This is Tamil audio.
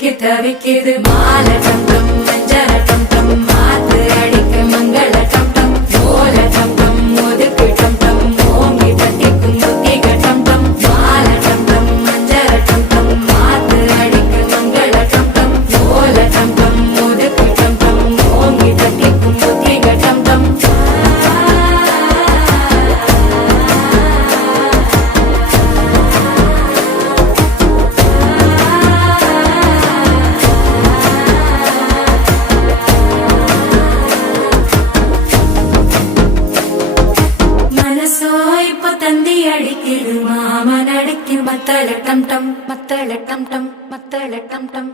சிக்கி தவிக்குது மாலை டம் டம் மஞ்சள டம் டம் மாத்து அடிக்க மங்கள டம் டம் ஓல டம் டம் ஒதுக்கு டம் டம் ஓங்கி தட்டிக்கும் புத்திக டம் டம் மாலை டம் டம் மஞ்சள டம் டம் மாத்து அடிக்க மங்கள டம் டம் ஓல டம் டம் ஒதுக்கு டம் டம் ஓங்கி தட்டிக்கும் புத்திக டம் டம் தந்தி அடிக்குது மாமன் அடிக்கு மத்தள டம் டம் மத்தள டம் டம் மத்தள டம் டம்